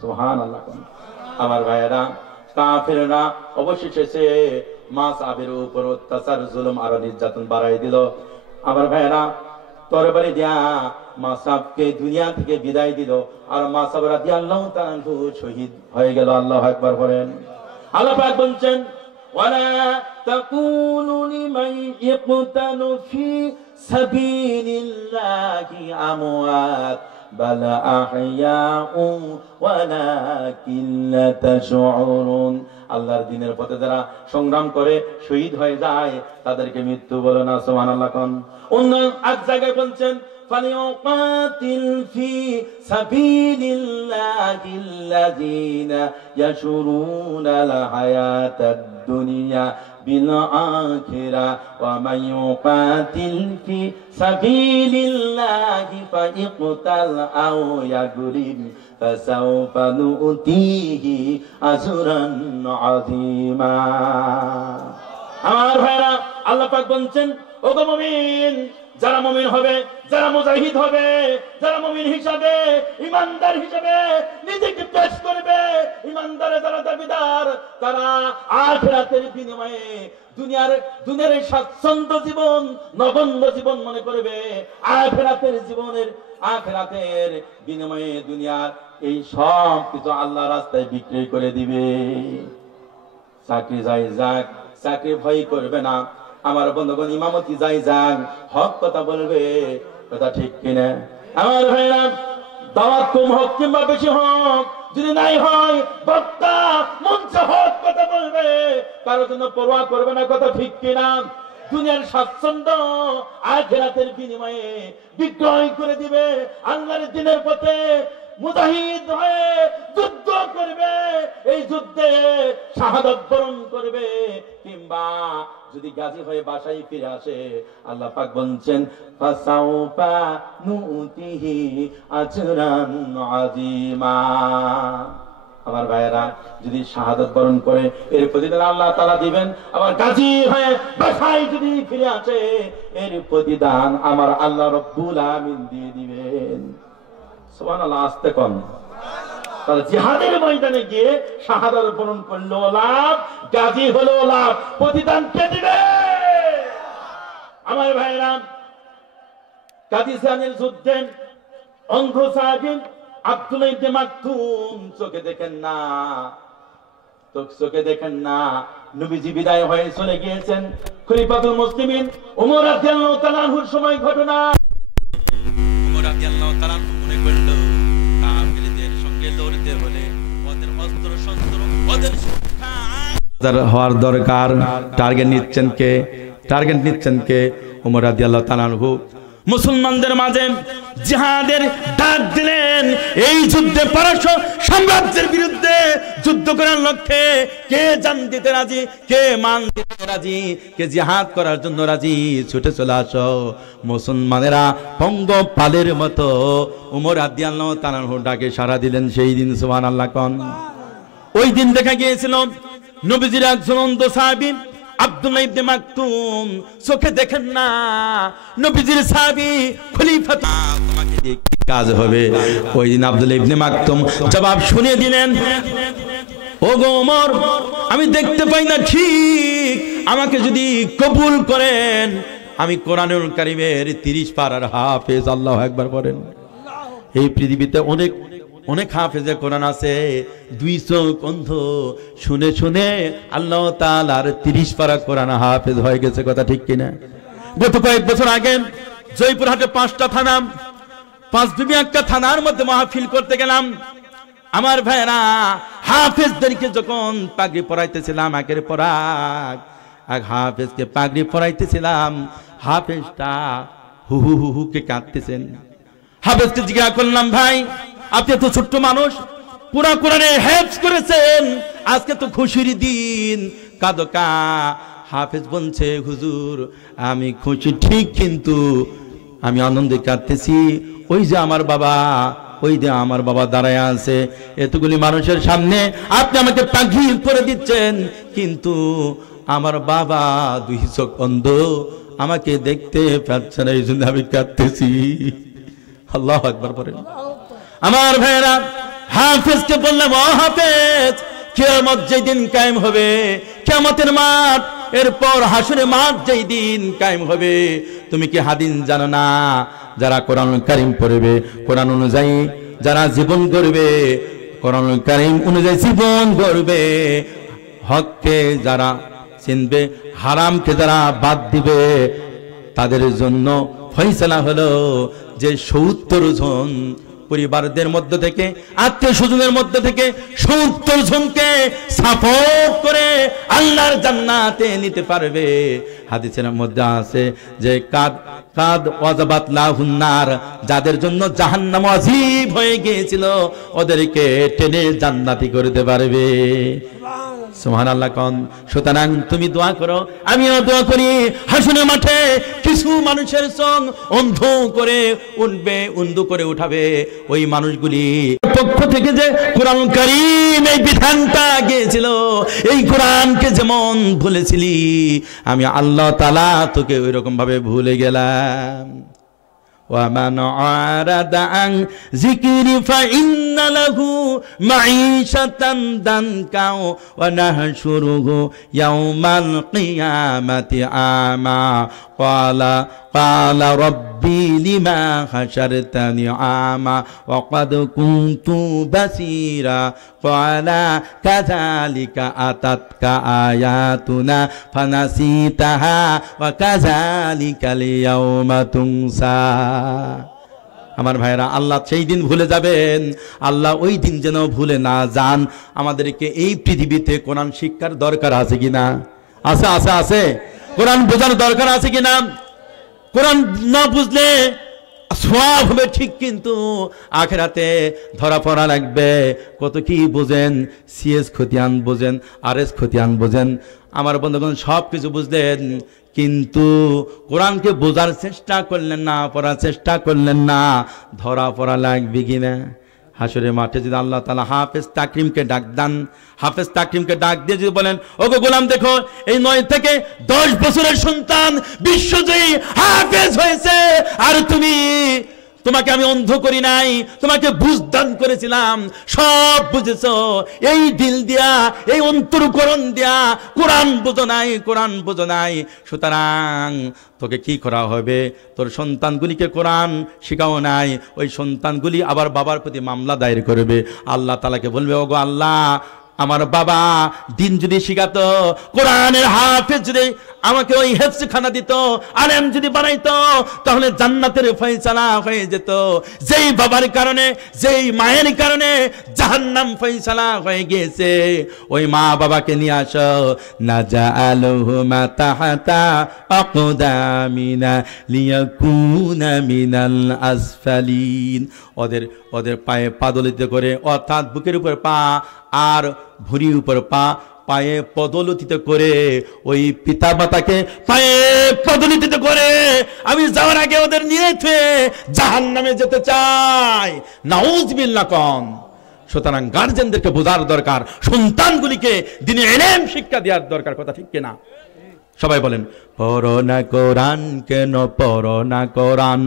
সুবহানাল্লাহ। আমার ভাইয়েরা, কাফেররা অবশেষে মাসআবের উপর অত্যাচার, জুলুম আর নির্যাতন বাড়াই দিল। আমার ভাইয়েরা, তরবারি দিয়া মাসআবকে দুনিয়া থেকে বিদায় দিল, আর মাসআব রাদিয়াল্লাহু তাআলা আনহু শহীদ হয়ে গেল। আল্লাহু আকবার বলেন। আল্লাহ পাক বলছেন, ওয়ালা তাকুলু লিমান ইয়াকতালু ফি সাবিলিল্লাহি আমওয়াত বাল আহইয়াউ ওয়ালাকিন লা তাশউরুন। আল্লাহর দ্বীনের পথে যারা সংগ্রাম করে শহীদ হয়ে যায় তাদেরকে মৃত্যু বলো না। সুবহানাল্লাহ। অন্য এক জায়গায় বলছেন, ফালিউকাতিল ফি সাবিলিল্লাহিল্লাযীনা ইয়াশরুনাল হায়াতাদ দুনিয়া বিল আখিরা ওয়া মান ইউকাতিল ফি সাবিলিল্লাহি ফাইকতাল আও ইয়াগরিব ফাসাউফা নুতিহি আজরান আযীমা। আমার ভাইরা, আল্লাহ পাক বলছেন, ও গো মুমিন, যারা মুমিন হবে, যারা মুজাহিদ হবে, যারা মুমিন হিসাবে, ইমানদার হিসাবে নিজেকে পেশ করবে, ইমানদারে যারা দাবিদার, তারা আখিরাতের বিনিময়ে দুনিয়ার স্বাচ্ছন্দ্য জীবন নগণ্য জীবন মনে করবে। আখিরাতের বিনিময়ে দুনিয়ার এই সব কিছু আল্লাহর রাস্তায় বিক্রি করে দিবে। চাকরি যাই যাক, চাকরি ভয় করবে না। আমার বন্ধুগণ, ইমামতি যাই যাক, হক কথা বলবে। কথা ঠিক কিনা? আমার ভাইরা, দাওয়াত কম হোক কিংবা বেশি হোক, যদি নাই হয় বক্তা মঞ্চে হক কথা বলবে, কারোর জন্য পরোয়া করবে না। কথা ঠিক কিনা? দুনিয়ার স্বাচ্ছন্দ্য আখিরাতের বিনিময়ে বিক্রয় করে দিবে। আল্লাহর দ্বীনের পথে মুজাহিদ হয়ে যুদ্ধ করবে, এই যুদ্ধে শাহাদাত বরণ করবে, কিংবা যদি গাজী হয়ে বাসায় ফিরে আসে, আল্লাহ পাক বলছেন, ফাসাউফা নুতিহি আজরান আযীমা। আমার ভাইয়েরা, যদি শাহাদাত বরণ করে এর প্রতিদান আল্লাহ তাআলা দিবেন। আবার গাজী হয়ে বাসায় যদি ফিরে আসে, এর প্রতিদান আমার আল্লাহ রাব্বুল আলামিন দিয়ে দিবেন। সুবহানাল্লাহ। আস্তে কোন। তাহলে জিহাদের ময়দানে গিয়ে শাহাদাত বরণ করলো লাভ, গাজী হলো লাভ, প্রতিদান কে দিবে? আমার ভাইরা, কাদিসিয়ানের যুদ্ধে অন্ধ সাহাবী আব্দুল্লাহ ইবনে মাকতুম চোখে দেখেন না, নবীজি বিদায় হয়ে চলে গিয়েছেন। খলিফাতুল মুসলিমিন ওমর রাদিয়াল্লাহু তাআলা আনহুর সময় ঘটনা। ওমর রাদিয়াল্লাহু তাআলা মনে করল, কাফিরদের সঙ্গে লড়তে হলে ওদের অস্ত্র শস্ত্র, ওদের সুরক্ষা হওয়ার দরকার। টার্গেট নিচ্ছেন কে? ওমর রাদিয়াল্লাহু তাআলা আনহু মুসলমানদের মাঝে জিহাদের ডাক দিলেন। এই যুদ্ধে পারস্য সাম্রাজ্যের বিরুদ্ধে যুদ্ধ করার লক্ষ্যে কে জান দিতে রাজি, কে মান দিতে রাজি, কে জিহাদ করার জন্য রাজি, ছুটে চলে আসো। মুসলমানেরা পঙ্গপালের মতো ওমর রাদিয়াল্লাহু তাআলা আনহু ডাকে সাড়া দিলেন সেই দিন। সুবহানাল্লাহ। কোন ওই দিন দেখা গিয়েছিল নবীজির একজন অন্ধ সাহাবী আব্দুল্লাহ ইবনে মাকতুম চোখে দেখেন না, নবীজির সাহাবী খলিফা, তোমাকে দিয়ে কি কাজ হবে? ওই দিন আব্দুল্লাহ ইবনে মাকতুম জবাব শুনিয়ে দিলেন, ও গো ওমর, আমি দেখতে পাই না ঠিক, আমাকে যদি কবুল করেন আমি কোরআনুল কারীমের 30 পারার হাফেজ। আল্লাহু আকবার বলেন। এই পৃথিবীতে অনেক হাফেজে কোরআন আছে, 2 চোখ অন্ধ, শুনে শুনে আল্লাহ তাআলার 30 পারা কোরআন হাফেজ হয়ে গেছে। কথা ঠিক কিনা? গত কয়েক বছর আগে জয়পুরহাটে 5টা থানা, 5 বিবিয়াক্কা থানার মধ্যে মাহফিল করতে গেলাম। আমার ভাইরা, হাফেজদেরকে যখন পাগড়ি পরাইতেছিলাম, একের পর এক হাফেজকে পাগড়ি পরাইতেছিলাম, হাফেজটা হু হু হু হু কে কাঁদতেছেন। হাফেজকে জিজ্ঞাসা করলাম, ভাই আপনি তো ছোট্ট মানুষ, পুরা কোরআনে হেফজ করেছেন, আজকে তো খুশির দিন, কাঁদো কা? হাফেজ বলছে, হুজুর আমি খুশি ঠিক, কিন্তু আমি আনন্দে কাঁদতেছি। ওই যে আমার বাবা দাঁড়ায় আছে, এতগুলি মানুষের সামনে আপনি আমাকে পাগড়ি পরে দিচ্ছেন, কিন্তু আমার বাবা 2 চোখ অন্ধ, আমাকে দেখতে পাচ্ছে না, এই জন্য আমি কাঁদতেছি। আল্লাহু আকবার বলেন। আমার ভাইরা, হাফেজকে বললাম, ও হাফেজ, কিয়ামত যেই দিন কায়েম হবে, কিয়ামতের মাঠ, এরপর হাসরের মাঠ যেই দিন কায়েম হবে, তুমি কি হাদিস জানো না? যারা কোরআন কারীম পড়বে, কোরআন অনুযায়ী যারা জীবন করবে, কোরআন কারীম অনুযায়ী জীবন করবে, হককে যারা চিনবে, হারামকে যারা বাদ দিবে, তাদের জন্য ফয়সালা হলো যে 70 জন পরিবারদের মধ্য থেকে, আত্মীয় স্বজনের মধ্য থেকে 70 জনকে সাপোর্ট করে আল্লাহর জান্নাতে নিতে পারবে। হাদিসের মধ্যে আছে যে কাদ ওয়াজাবাত লাহুন নার, যাদের জন্য জাহান্নাম ওয়াজিব হয়ে গিয়েছিল, ওদেরকে টেনে জান্নাতি করতে পারবে। সুবহানাল্লাহ কোন। সুতরাং তুমি দোয়া করো, আমিও দোয়া করি, হাসরের মাঠে কিছু মানুষের সঙ্গ অন্ধ করে উঠবে, অন্ধ করে উঠাবে ওই মানুষগুলি পক্ষ থেকে যে কোরআন কারীম এই বিধানটা গিয়েছিল, এই কোরআনকে যেমন ভুলেছিলি, আমি আল্লাহ তাআলা তোকে ওই রকম ভাবে ভুলে গেলাম। ومن أعرض عن ذكري فإن له معيشة ضنكا ونحشره يوم القيامة أعمى قال ربي لما حشرتني أعمى وقد كنت بصيرا قال كذلك أتتك آياتنا فنسيتها وكذلك اليوم تنسى। আমার ভাইরা, আল্লাহ সেই দিন ভুলে যাবেন, আল্লাহ ওই দিন যেন ভুলে না যান। আমাদেরকে এই পৃথিবীতে কোরআন শিক্ষার দরকার আছে কিনা? আছে আছে আছে। কোরআন বোঝার দরকার আছে কিনা? কোরআন না বুঝলে সওয়াব হবে ঠিক, কিন্তু আখিরাতে ধরা পড়া লাগবে। কত কি বোঝেন, সিএস খতিয়ান বোঝেন, আরএস খতিয়ান বোঝেন, আমার বন্ধুগণ সব কিছু বুঝলেন, কিন্তু কোরআনকে বোঝার চেষ্টা করলেন না, পড়ার চেষ্টা করলেন না, ধরা পড়া লাগবে কিনা? হাসরের মাঠে যদি আল্লাহ তাআলা হাফেজ তাকরিমকে ডাক দেন, হাফেজ তাকরিমকে ডাক দিয়ে যদি বলেন, ওগো গোলাম দেখো, এই 9 থেকে 10 বছরের সন্তান বিশ্বজয়ী হাফেজ হয়েছে, আর তোমাকে আমি অন্ধ করি নাই, তোমাকে বুঝদান করেছিলাম, সব বুঝেছো, এই দিল দিয়া, এই অন্তরকরণ দিয়া কোরআন বোঝো নাই, কোরআন বোঝো নাই। সুতরাং তোকে কি করা হবে? তোর সন্তানগুলিকে কোরআন শিখাও নাই, ওই সন্তানগুলি আবার বাবার প্রতি মামলা দায়ের করবে। আল্লাহ তাআলাকে বলবে, ওগো আল্লাহ, আমার বাবা দিন যদি শিখাতো, কোরআনের হাফেজ যদি আমাকে ওই হেফজখানা দিত, আলেম যদি বানাইতো, তাহলে জান্নাতের ফয়সালা হয়ে যেত। যেই বাবার কারণে, যেই মায়ের কারণে জাহান্নাম ফয়সালা হয়ে গিয়েছে, ওই মা বাবাকে নিয়ে আসো। নাজাআলুহুমা তাহাতা আকদামিনা লিয়াকুনা মিনাল আসফালিন। ওদের পায়ে পাদলিত করে, অর্থাৎ বুকের উপর পা আর ভুঁড়ির উপর পা, পায়ে পদলিত করে, ওই পিতা মাতাকে পায়ে পদলিত করে আমি যাওয়ার আগে ওদের নিয়ে জাহান্নামে যেতে চাই। নাউজুবিল্লাহ কম। সুতরাং গার্জেনদেরকে বোঝার দরকার, সন্তানগুলিকে দ্বীনি ইলম শিক্ষা দেওয়ার দরকার। কথা ঠিক কিনা? সবাই বলেন, পড়ো না কোরআন কেন পড়ো না কোরআন,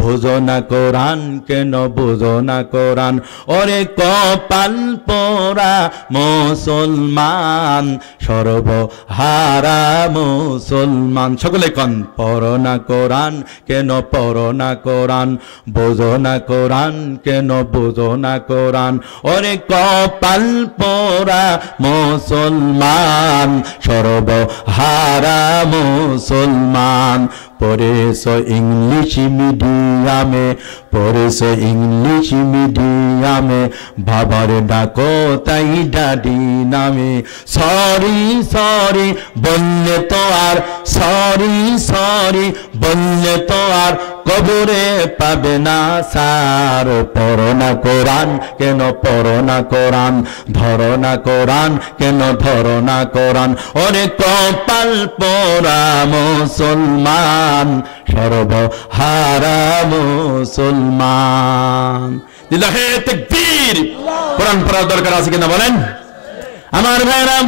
বোঝো না কোরআন কেন বোঝো না কোরআন, ওরে কপাল পোড়া মুসলমান, সর্বহারা মুসলমান। সকলে কন, পড়ো না কোরআন কেন পড়ো না কোরআন, বোঝো না কোরআন কেন বোঝো না কোরআন, ওরে কপাল পোড়া মুসলমান, সর্বহারা মুসলমান। পড়েছো ইংলিশ মিডিয়ামে, পড়েছো ইংলিশ মিডিয়ামে, বাবার ডাকো তাই ডাডি নামে। সরি সরি বললে তো আর, সরি সরি বললে তো আর কবরে পাবে না সার। পড়ো না কোরআন কেন পড়ো না কোরআন, ধরো না কোরআন কেন ধরো না কোরআন, ওরে কপাল পোড়া মুসলমান, সর্বহারা মুসলমান। লিল্লাহি তাকবীর। কোরআন পড়ার দরকার আছে কিনা বলেন? আমার ভাইরা,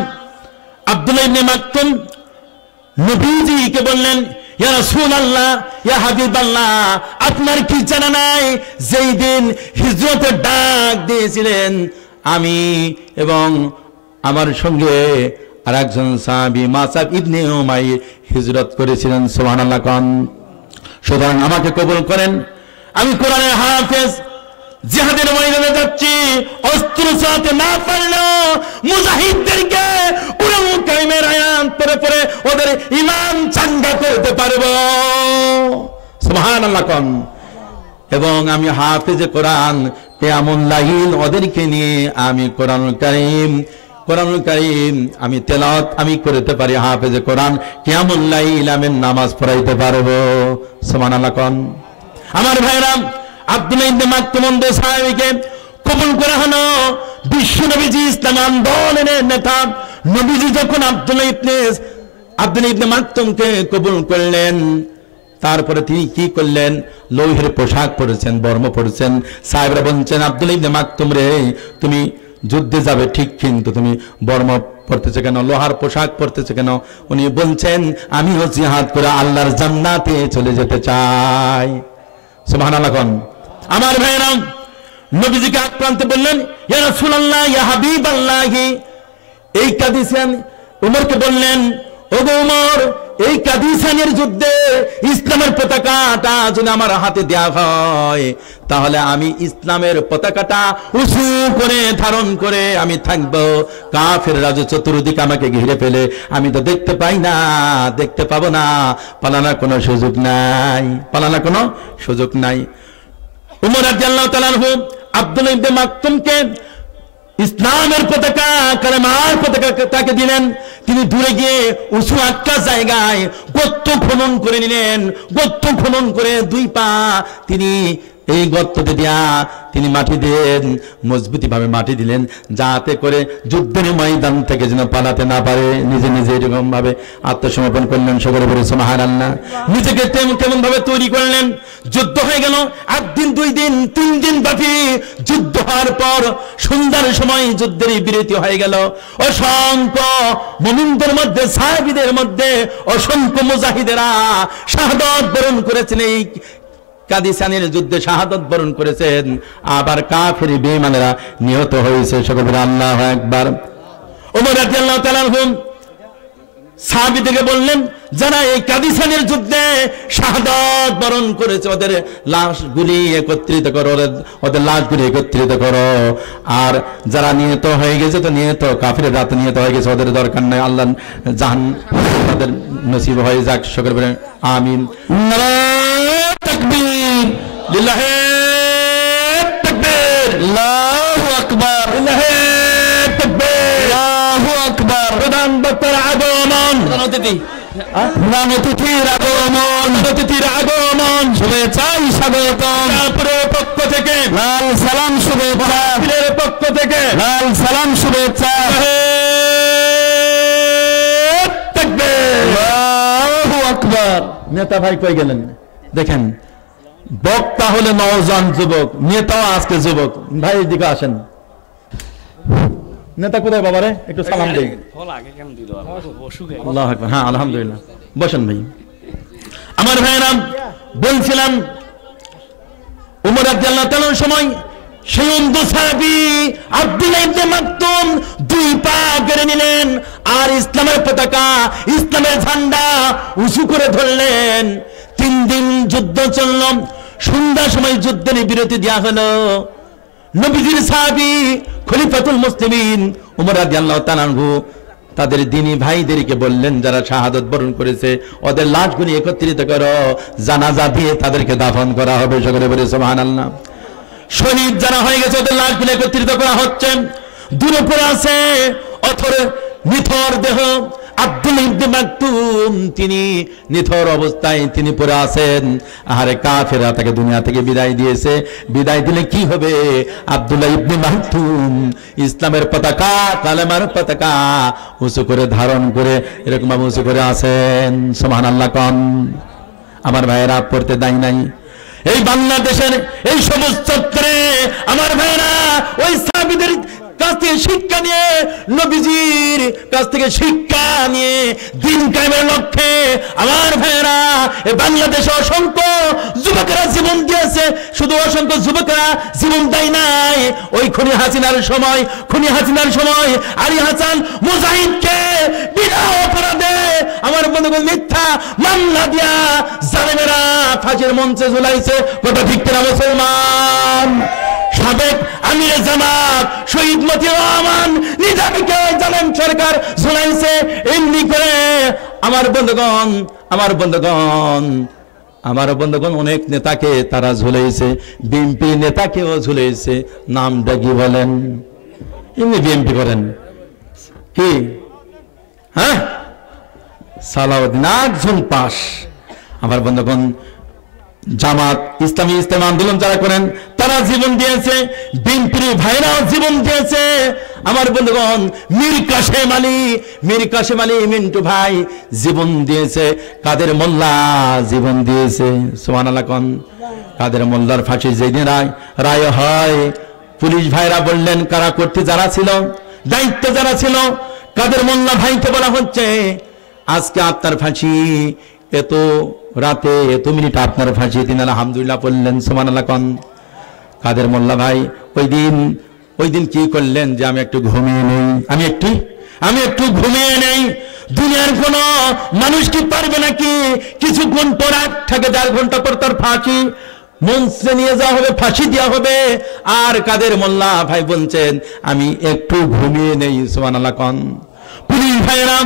আব্দুল্লাহ ইবনে মাকতুম নবীজিকে বললেন, ইয়া রাসূলুল্লাহ, ইয়া হাবিবাল্লাহ, আপনার কি জানা নাই যেই দিন হিজরতের ডাক দিয়েছিলেন আমি এবং আমার সঙ্গে আর একজন সাহাবী মাসাব ইবনে উমাইর হিজরত করেছিলেন। সুবহানাল্লাহ কোন। সুতরাং আমাকে কবুল করেন, আমি কোরআনের হাফেজ, জিহাদের ময়দানে যাচ্ছি, অস্ত্র চালাতে না পারলেও মুজাহিদদেরকে কুরআন কারিমের আয়াত পড়ে পড়ে ওদের ঈমান চাঙ্গা করতে পারবো। সুবহানাল্লাহ কোন। এবং আমি হাফেজে কোরআন, কিয়ামুল লাইল ওদেরকে নিয়ে আমি কোরআনুল কারীম আমি তেলাওয়াত আমি করতে পারি, হাফেজে কোরআন কিয়ামুল লাইল আমি নামাজ পড়াইতে পারবো। সুবহানাল্লাহ কোন। আমার ভাইরা, আব্দুল্লাহ ইবনে মাকতুম সাহাবীকে কবুল করা হলো বিশ্ব নবীজি ইসলাম আন্দোলনের নেতা। নবীজি যখন আব্দুল্লাহ ইবনে মাকতুমকে কবুল করলেন, তারপরে তিনি কি করলেন? লৌহের পোশাক পরেছেন, বর্ম পরেছেন। সাহেবরা বলছেন, আব্দুল্লাহ ইবনে মাকতুম রে, তুমি যুদ্ধে যাবে ঠিক, কিন্তু তুমি বর্ম পড়তেছে কেন, লোহার পোশাক পড়তেছে কেন? উনি বলছেন, আমিও জিহাদ করে আল্লাহর জান্নাতে চলে যেতে চাই। সুবহানাল্লাহ কোন। আমার ভাইরা, নবীজিকে আক্রান্ত বললেন, ইয়া রাসূলুল্লাহ, ইয়া হাবিবাল্লাহ। এই কাদিসিয়ান উমরকে বললেন, ওগো উমর, এই কাদিসিয়ানের যুদ্ধে ইসলামের পতাকাটা যদি আমার হাতে দেওয়া হয়, তাহলে আমি ইসলামের পতাকাটা উঁচু করে ধারণ করে আমি থাকবো। কাফের রাজু চতুর্দিকে আমাকে ঘিরে ফেলে, আমি তো দেখতে পাবো না, পালানোর কোনো সুযোগ নাই। উমর রাদিয়াল্লাহু তাআলা আনহু আব্দুল্লাহ ইবনে মাকতুমকে ইসলামের পতাকা, কালেমার পতাকা তাকে দিলেন। তিনি দূরে গিয়ে উঁচু একটা জায়গায় গর্ত খনন করে নিলেন। গর্ত খনন করে দুই পা তিনি এই গর্ততে দিয়া তিনি মাটি দিলেন, মজবুতি ভাবে মাটি দিলেন, যাতে করে যুদ্ধের ময়দান থেকে যেন পালাতে না পারে। নিজে নিজে এরকম ভাবে আত্মসমর্পণ করলেন। সকলে বলে সুবহানাল্লাহ। নিজেকে কেমন ভাবে তৈরি করলেন। যুদ্ধ হয়ে গেল 1 দিন 2 দিন 3 দিন ব্যাপী যুদ্ধ হওয়ার পর সন্ধ্যার সময় যুদ্ধের বিরতি হয়ে গেল। অসংখ্য মুমিনদের মধ্যে, সাহাবীদের মধ্যে অসংখ্য মুজাহিদেরা শাহাদাত বরণ করেছেন। এই কাদিসানের যুদ্ধে শাহাদাত বরণ করেছেন। আবার কাফের বেঈমানেরা নিহত হয়েছে। সকলে আল্লাহু আকবার। ওমর রাদিয়াল্লাহু তাআলা আনহু সাহাবীদেরকে বললেন, যারা এই কাদিসানের যুদ্ধে শাহাদাত বরণ করেছে ওদের লাশগুলি একত্রিত করো, ওদের লাশগুলি একত্রিত করো। আর যারা নিহত হয়ে গেছে, তো নিহত কাফিরের রাতে নিহত হয়ে গেছে, ওদের দরকার নাই, আল্লাহ জাহান্নাম তাদের নসিব হয়ে যাক। সকলে বলেন আমিন। তাকবীর, লিল্লাহি তাকবীর, আল্লাহু আকবার, লিল্লাহি তাকবীর, আল্লাহু আকবার। প্রধান বক্তার আগমন, অতিথির আগমন, শুভেচ্ছাই স্বাগতম। তারপরে পক্ষ থেকে লাল সালাম শুভেচ্ছা, পক্ষ থেকে লাল সালাম শুভেচ্ছা। আল্লাহু আকবার। নেতা ভাই কই গেলেন? দেখেন, বক্তা হলে নওজোয়ান যুবক, নেতাও আজকে যুবক। ভাই এদিকে আসেন। নেতা কোথায় বাবারে? একটু সালাম দেই। আল্লাহু আকবার। হ্যাঁ, আলহামদুলিল্লাহ। বসেন ভাই। আমার ভাইরা, বলছিলাম ওমর রাদিয়াল্লাহু তাআলার সময় সেই অন্ধ সাহাবী আব্দুল্লাহ ইবনে মাকতুম 2 পা কেড়ে নিলেন আর ইসলামের পতাকা, ইসলামের ঝান্ডা উঁচু করে ধরলেন। 3 দিন যুদ্ধ চলল। সন্ধ্যার সময় যুদ্ধের বিরতি দেওয়া হলো। নবীজির সাহাবী খলিফাতুল মুসলিমিন ওমর রাদিয়াল্লাহু তাআলা আনহু তাদের দ্বীনি ভাইদেরকে বললেন, যারা শাহাদাত বরণ করেছে ওদের লাশগুলি একত্রিত করো, জানাজা দিয়ে তাদেরকে দাফন করা হবে। সকলে বলে সুবহানাল্লাহ। শহীদ যারা হয়ে গেছে ওদের লাশগুলি একত্রিত করা হচ্ছে। দূরে পড়ে আছে নিথর দেহ আব্দুল্লাহ ইবনে মাকতুম। তিনি নিথর অবস্থায় তিনি পড়ে আছেন। আরে কাফেররা তাকে দুনিয়া থেকে বিদায় দিয়েছে। বিদায় দিলে কি হবে? আব্দুল্লাহ ইবনে মাকতুম ইসলামের পতাকা, কালেমার পতাকা উঁচু করে ধারণ করে এরকম ভাবে উঁচু করে আছেন। সুবহানাল্লাহ কোন। আমার ভাইয়েরা, পড়তে দায় নাই। এই বাংলাদেশের এই সবুজ চত্বরে আমার ভাইয়েরা ওই সাহাবীদের কাছ থেকে শিক্ষা নিয়ে, নবীজির কাছ থেকে শিক্ষা নিয়ে দিন কায়েমের লক্ষ্যে আমার ভাইয়েরা এই বাংলাদেশে অসংখ্য যুবকেরা জীবন দিয়েছে। শুধু অসংখ্য যুবকেরা জীবন দেয় নাই, ওই খুনি হাসিনার সময় আলী হাসান মুজাহিদকে বিনা অপরাধে আমার বন্ধুগণ মিথ্যা মামলা দিয়া জালেমেরা ফাঁসির মঞ্চে ঝুলাইছে। কথা ঠিক কিনা মুসলমান? সাবেক আমির জামাত শহীদ মতিউর রহমান নিজামীকে জালেম সরকার ঝুলাইছে। এমনি করে আমার বন্ধুগণ অনেক নেতাকে তারা ঝুলাইছে, বিএনপি নেতাকেও ঝুলাইছে। নামটা কি বলেন? এমনি বিএনপি করেন কি? হ্যাঁ, সালাউদ্দিন একজন পাশ। আমার বন্ধুগণ জামাত ইসলামী আন্দোলন যারা করেন তারা জীবন দিয়েছে, বিএনপির ভাইরাও জীবন দিয়েছে। আমার বন্ধুগণ মীর কাশেম আলী মিন্টু ভাই জীবন দিয়েছে, কাদের মোল্লা জীবন দিয়েছে। সুবহানাল্লাহ কোন? কাদের মোল্লার ফাঁসি যেদিন রায় হয়, পুলিশ ভাইরা বললেন কারাকর্তী যারা ছিল, দায়িত্ব যারা ছিল, কাদের মোল্লা ভাইকে বলা হচ্ছে আজকে আপনার ফাঁসি, এত রাতে এত মিনিট আপনার ফাঁসি। তিনি আলহামদুলিল্লাহ বললেন। সুবহানাল্লাহ কোন? কাদের মোল্লা ভাই ওই দিন কি করলেন যে আমি একটু ঘুমিয়ে নেই। দুনিয়ার কোন মানুষ কি পারবে নাকি কিছুক্ষণ পর 4 ঘন্টা পর তার ফাঁসি মঞ্চে নিয়ে যাওয়া হবে, ফাঁসি দেওয়া হবে। আর কাদের মোল্লা ভাই বলছেন আমি একটু ঘুমিয়ে নেই। সুবহানাল্লাহ কোন? পুলিশ ভাইরা,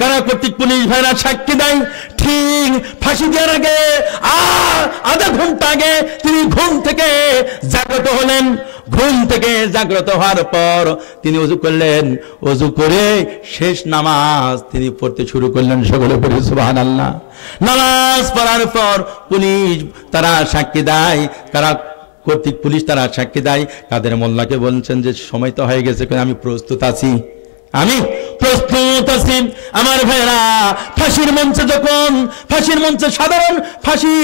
কারাকর্তৃক পুলিশ ভাইরা সাক্ষী দেয়, ঠিক ফাঁসি দেওয়ার আগে আধা ঘন্টা আগে তিনি ঘুম থেকে জাগ্রত হলেন। ঘুম থেকে জাগ্রত হওয়ার পর তিনি ওযু করলেন, ওযু করে শেষ নামাজ তিনি পড়তে শুরু করলেন। সকলে পড়ে সুবহানাল্লাহ। নামাজ পড়ার পর পুলিশ তারা সাক্ষী দেয়, কারাকর্তৃক পুলিশ তারা সাক্ষী দেয়। কাদের মোল্লাকে বলছেন যে সময় তো হয়ে গেছে, আমি প্রস্তুত আছি। আমার ভাইরা ফাঁসির মঞ্চে সাধারণ ফাঁসি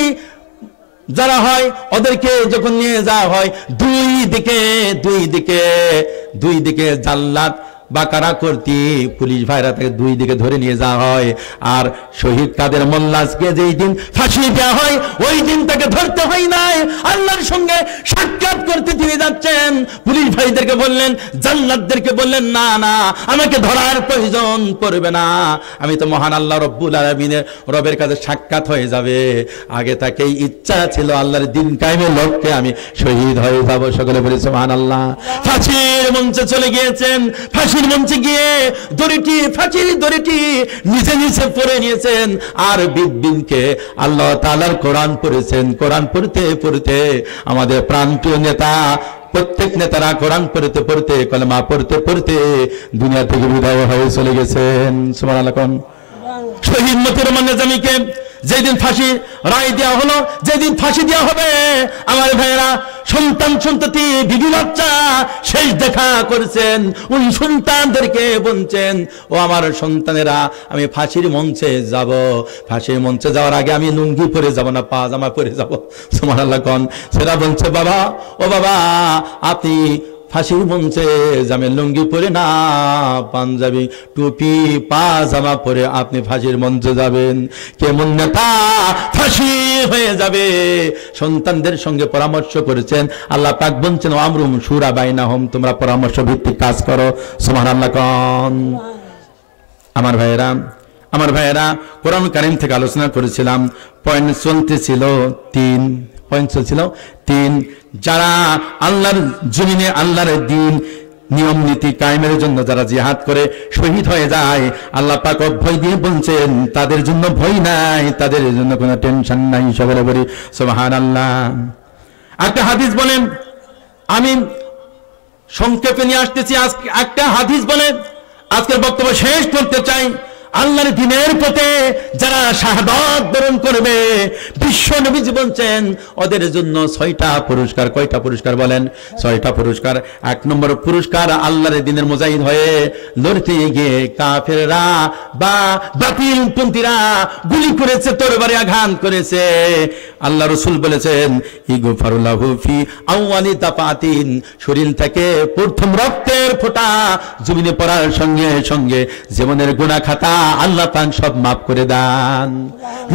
যারা হয় ওদেরকে যখন নিয়ে যাওয়া হয়, দুই দিকে জাল্লাদ বা কারাকর্তী পুলিশ ভাইরা তাকে দুই দিকে ধরে নিয়ে যাওয়া হয়। আর শহীদ কাদের মোল্লাকে যেই দিন ফাঁসি দেওয়া হয় ওই দিন তাকে ধরতে হয় নাই, আল্লাহর সঙ্গে সাক্ষাৎ করতে তিনি যাচ্ছেন। পুলিশ ভাইদেরকে বললেন, জাল্লাদদেরকে বললেন, না আমাকে ধরার প্রয়োজন পড়বে না, আমি তো মহান আল্লাহ রব্বুল আলামিনের রবের কাছে সাক্ষাৎ হয়ে যাবে। আগে তাকেই ইচ্ছা ছিল আল্লাহর দিন কায়েমের লক্ষ্যে আমি শহীদ হয়ে যাব। সকলে বলি সুবহানাল্লাহ। ফাঁসির মঞ্চে চলে গিয়েছেন, ফাঁসির মঞ্চে গিয়ে ফাঁসির দড়িটি নিচে পড়ে নিয়েছেন। আর বিদবিনকে আল্লাহ তাআলার কোরআন পড়েছেন। কোরআন পড়তে আমাদের প্রাণপ্রিয় নেতা, প্রত্যেক নেতারা কোরআন পড়তে কলেমা পড়তে দুনিয়া থেকে বিদায় হয়ে চলে গেছেন। সুবহানাল্লাহ। শহীদ মতিউর রহমান নিজামীকে যেদিন ফাঁসি রায় দেওয়া হলো, যেদিন ফাঁসি দেওয়া হবে, আমার ভাইয়েরা সন্তান সন্ততি বিবি বাচ্চা শেষ দেখা করেছেন। ওই সন্তানদেরকে বলছেন, ও আমার সন্তানেরা, আমি ফাঁসির মঞ্চে যাব, ফাঁসির মঞ্চে যাওয়ার আগে আমি লুঙ্গি পরে যাব না, পাজামা পরে যাব। সুবহানাল্লাহ কোন? সেটা বলছে, বাবা আপনি ফাঁসির মঞ্চে যাবেন লুঙ্গি পরে না, পাঞ্জাবি টুপি পাজামা পরে আপনি ফাঁসির মঞ্চে যাবেন। কেমন নেতা ফাঁসি হয়ে যাবে। সন্তানদের সঙ্গে পরামর্শ করেছেন। আল্লাহ পাক বলছেন, আমরুম শুরা বাইনাহুম, তোমরা পরামর্শ ভিত্তিক কাজ করো। সুবহানাল্লাহ কোন? আমার ভাইয়েরা কোরআন কারীম থেকে আলোচনা করেছিলাম। পয়েন্ট চলতেছিল 3 যারা আল্লাহর জমিনে আল্লাহর দ্বীন নিয়ম নীতি কায়েমের জন্য যারা জিহাদ করে শহীদ হয়ে যায়, আল্লাহ পাক ভয় দিয়ে বলছেন তাদের জন্য ভয় নাই, তাদের জন্য কোনো টেনশন নাই। সকলে বলি সুবহানাল্লাহ। একটা হাদিস বলেন, আমি সংক্ষেপে নিয়ে আসতেছি। একটা হাদিস বলে আজকের বক্তব্য শেষ করতে চাই। আল্লাহর দ্বীনের পথে যারা শাহাদাত বরণ করবে, বিশ্ব নবীজি বলছেন ওদের জন্য 6টা পুরস্কার। কয়টা পুরস্কার বলেন? 6টা পুরস্কার। 1 নম্বর পুরস্কার, আল্লাহর দ্বীনের মুজাহিদ হয়ে লড়তে গিয়ে কাফেররা বা বাতিলপন্থীরা গুলি করেছে, তরবারি আঘাত করেছে, আল্লাহ রাসূল বলেছেন ইগফারু লাহু ফি আউয়ালি দাফাতিন, শরীর থেকে প্রথম রক্তের ফোঁটা জমিনে পড়ার সঙ্গে সঙ্গে জীবনের গুনাহ খাতা আল্লাহ পাক সব মাফ করে দেন।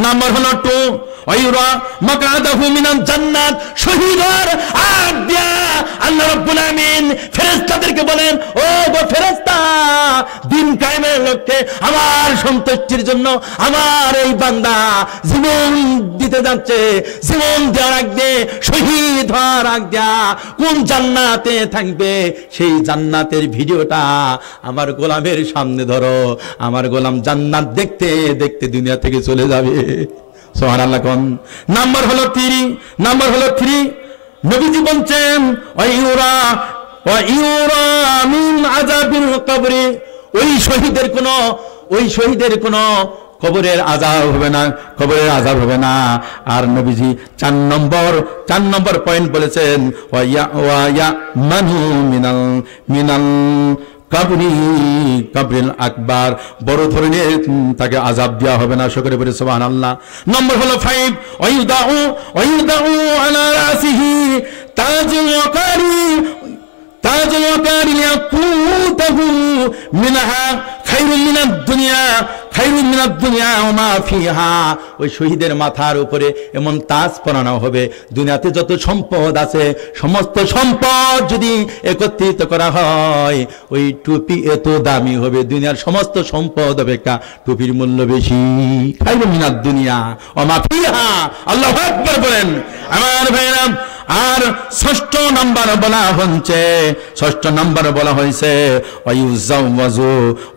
নাম্বার হলো 2, ওয়ায়ুরা মাকাদাহু মিনাল জান্নাত, শহীদের আজ্ঞা আল্লাহ রাব্বুল আমিন ফেরেশতাদেরকে বলেন, ও গো ফেরেশতা, দিন কায়েমের লক্ষ্যে আমার সন্তুষ্টির জন্য আমার এই বান্দা জীবন দিতে যাচ্ছে, জীবন দেওয়ার আগে, শহীদ হওয়ার আগে কোন জান্নাতে থাকবে সেই জান্নাতের ভিডিওটা আমার গোলামের সামনে ধরো, আমার গোলাম জান্নাত দেখতে দেখতে দুনিয়া থেকে চলে যাবে। সুবহানাল্লাহ কোন। নাম্বার হলো 3, নবীজি বলছেন ওয়ায়ুরা মিন আযাবিল কবরি, ওই শহীদের কোনো কবরের আযাব হবে না, কবরের আযাব হবে না। আর নবীজি 4 নম্বর পয়েন্ট বলেছেন ওয়া মানহু মিনাল কাবরিল আকবার, বড় ধরনের তাকে আযাব দেওয়া হবে না। সকলে বলে সুবহানাল্লাহ। নম্বর হলো 5, ওয়ায়ুদাউ আলা রাসিহি তাজুল ওয়াকারি লিয়াকুতাহু মিনহা খায়রুম মিনাদ দুনিয়া ওয়া মা ফিহা, ওই শহীদের মাথার উপরে এমন তাজ পরানো হবে, দুনিয়াতে যত সম্পদ আছে সমস্ত সম্পদ যদি একত্রিত করা হয় ওই টুপি এত দামি হবে, দুনিয়ার সমস্ত সম্পদ অপেক্ষা টুপির মূল্য বেশি। খায়রুম মিনাদ দুনিয়া ওয়া মা ফিহা, আল্লাহু আকবার বলেন আমার ভাইরা। আর 6 নম্বর বলা হয়েছে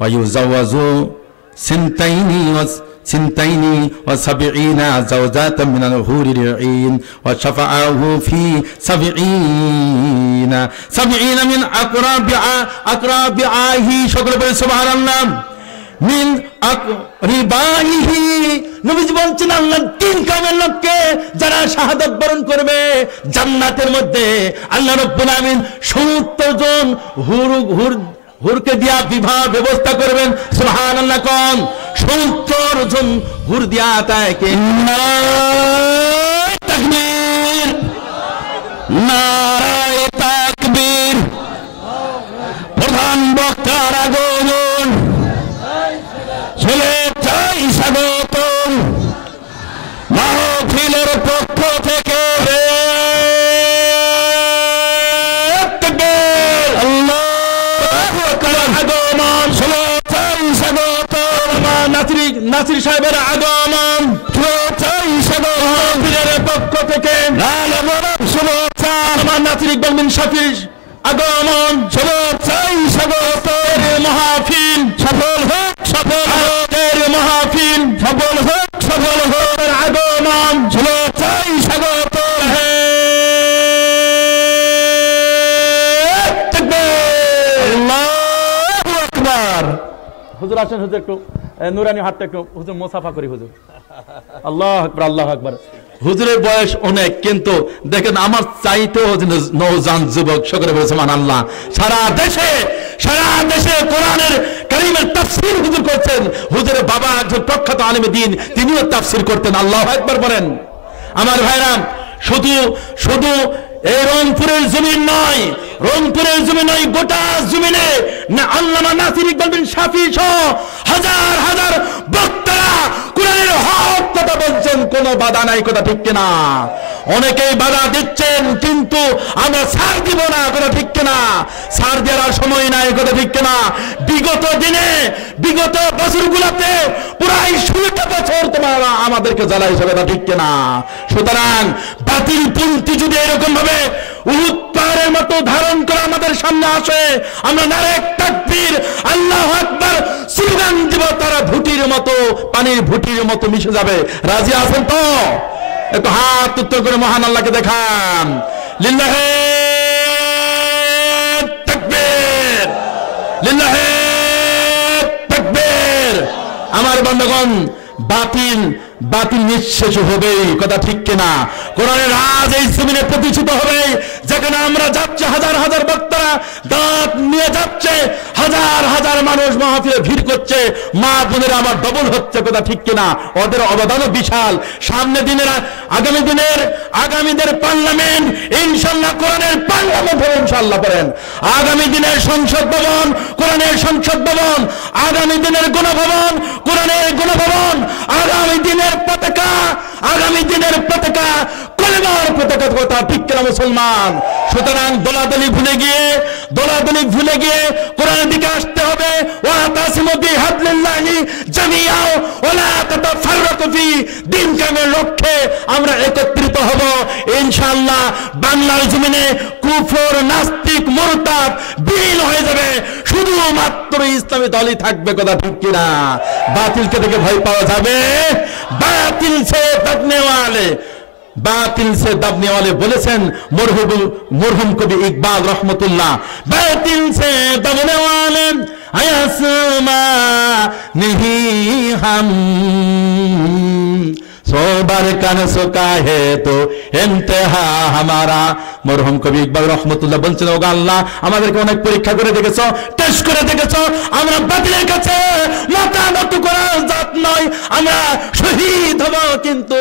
ওয়ায়ুজাওয়াজু সিনতাইনি ওয়া সাবঈনা যাওজাতাম মিনাল হুরিল আইন ওয়া শাফাআহু ফি সাবঈনা মিন আকরাবিআহি, সকলে বলে সুবহানাল্লাহ। মিন আকরিবাইহি, নবীজি বলছেন আল্লাহর দ্বীন কায়েমের লক্ষ্যে যারা শাহাদাত বরণ করবে জান্নাতের মধ্যে আল্লাহ রাব্বুল আমিন 70 জন হুরকে দিয়া বিবাহ ব্যবস্থা করবেন। সুবহানাল্লাহ কোন। 70 জন হুর দিয়া তাকে নারায়ে তাকবীর, নারায়ে তাকবীর। প্রধান বক্তার আগমন, শুভেচ্ছায় স্বাগতম মাহফিলের পক্ষ থেকে। নাসির সাহেবের আগমন, মাহফিলের পক্ষ থেকে আমার নাসির ইকবাল বিন শাফির আগমন, শুভেচ্ছায় স্বাগত। মাহফিল সফল হোক, মাহফিল সফল হোক, আগমন, শুভেচ্ছায় স্বাগত। আল্লাহু আকবার। হুজুর আসেন, হুজুর একটু নুরানি হাতটা একটু হুজুর মোসাফা করি। হুজুর আল্লাহু আকবার, আল্লাহু আকবার। হুজুরের বয়স অনেক, কিন্তু দেখেন আমার চাইতেও নওজোয়ান যুবক। সকলে বলে সুবহানাল্লাহ। সারা দেশে কোরআনের কারীমের তাফসীর হুজুর করছেন। হুজুরের বাবা একজন প্রখ্যাত আলেম দ্বীন, তিনিও তাফসীর করতেন। আল্লাহু আকবার বলেন আমার ভাইরা। শুধু এই রংপুরের জমিন নয়, গোটা জমিনে আল্লামা নাসির ইকবাল বিন শাফি সহ হাজার হাজার বক্তারা কোরআনের হক কথা বলছেন, কোনো বাধা নাই। কথা ঠিক কিনা? অনেকেই বাধা দিচ্ছেন, কিন্তু আমরা ছাড় দিব না। কথা ঠিক কিনা? ছাড় দেওয়ার সময় নাই। কথা ঠিক কিনা? বিগত বছরগুলোতে প্রায় 16টা বছর তোমরা আমাদেরকে জ্বালাইছো। কথা ঠিক কিনা? সুতরাং বাতিলপন্থী যদি এরকম ভাবে উহুদ পাহাড়ের মতো ধারণ করে আমাদের সামনে আসে, আমরা নারে তাকবীর আল্লাহু আকবার স্লোগান দিব, তারা পানির ভুটির মতো মিশে যাবে। রাজি আছেন তো? একটু হাত উত্তর করে মহান আল্লাহকে দেখান। লিল্লাহে তাকবীর, লিল্লাহে তাকবীর। আল্লাহর বান্দাগণ, বাতিল বাতিল নিঃশেষ হবে, কথা ঠিক কিনা? কোরআনের রাজ এই জমিনে প্রতিষ্ঠিত হবে, যেখানে আমরা যাচ্ছি, হাজার হাজার বক্তারা দাঁত নিয়ে যাচ্ছে, হাজার হাজার মানুষ মাহফিলে ভিড় করছে, মা বোনেরা আমার ডবল হচ্ছে, কথা ঠিক কিনা? ওদের অবদানও বিশাল। সামনে দিনের আগামীদের পার্লামেন্ট ইনশাআল্লাহ কোরআনের পার্লামেন্ট হবে ইনশাআল্লাহ। করেন আগামী দিনের সংসদ ভবন কোরআনের সংসদ ভবন, আগামী দিনের গণভবন কোরআনের গণভবন, আগামী দিনের পতাকা কলেমার পতাকা, কথা ঠিক কিনা মুসলমান? সুতরাং দলাদলি ভুলে গিয়ে কোরআনের দিকে আসতে হবে। ওয়াতাসিমু বিহাবলিল্লাহি জামিআ ওয়ালা তাতাফাররাকু ফি, দিন কায়েমের লক্ষ্যে আমরা একত্রিত হব ইনশাআল্লাহ। বাংলার জমিনে কুফর, নাস্তিক, মুরতাদ বিলীন হয়ে যাবে, শুধুমাত্র ইসলামী দলই থাকবে, কথা ঠিক কিনা? বাতিলকে দেখে ভয় পাওয়া যাবে? বাতিল সে দাবনে वाले বলেছেন মরহুম কবি ইকবাল রহমতুল্লাহ। বাতিল সে দাবনে वाले আয়াসমা नहीं हम सोबर कन सुका है तो इंतहा हमारा। মরহুম কবি ইকবাল রহমতুল্লাহ বলছেন, ওগো আল্লাহ, আমাদেরকে অনেক পরীক্ষা করে দেখেছো, টেস্ট করে দেখেছো, আমরা বাতিলের কাছে মাথা নত করার জাত নয়, আমরা শহীদ হব, কিন্তু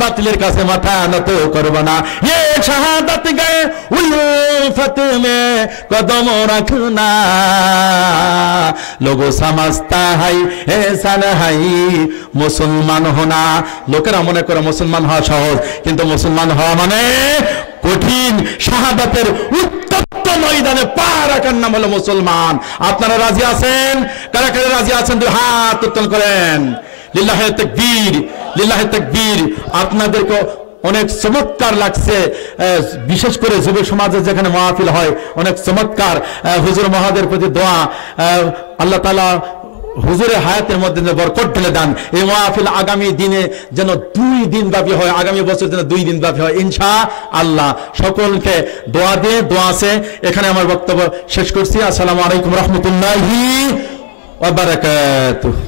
বাতিলের কাছে মাথা নত করব না। ये शहादत गए उल्फत में कदम रखना, लोगों समझता है ऐसा नहीं मुसलमान होना। লোকেরা মনে করে মুসলমান হওয়া সহজ, কিন্তু মুসলমান হওয়া মানে কঠিন। শাহাদাতের উত্তপ্ত ময়দানে পা রাখার নাম হলো মুসলমান। আপনারা রাজি আছেন? কারা কারা রাজি আছেন? দুই হাত উত্তোলন করেন। লিল্লাহি তাকবীর, লিল্লাহি তাকবীর। আপনাদেরকে অনেক চমৎকার লাগছে, বিশেষ করে যুব সমাজে যেখানে মাহফিল হয়, অনেক চমৎকার। হুজুর মহাদের প্রতি দোয়া, আল্লাহ তাআলা হুজুরের হায়াতের মধ্যে বরকত ঢেলে দেন। এই মাহফিল আগামী দিনে যেন 2 দিন ব্যাপী হয়, আগামী বছর যেন 2 দিন ব্যাপী হয় ইনশাআল্লাহ। সকলকে দোয়া আছে। এখানে আমার বক্তব্য শেষ করছি। আসসালামু আলাইকুম রহমতুল্লাহি ওয়া বারাকাতুহু।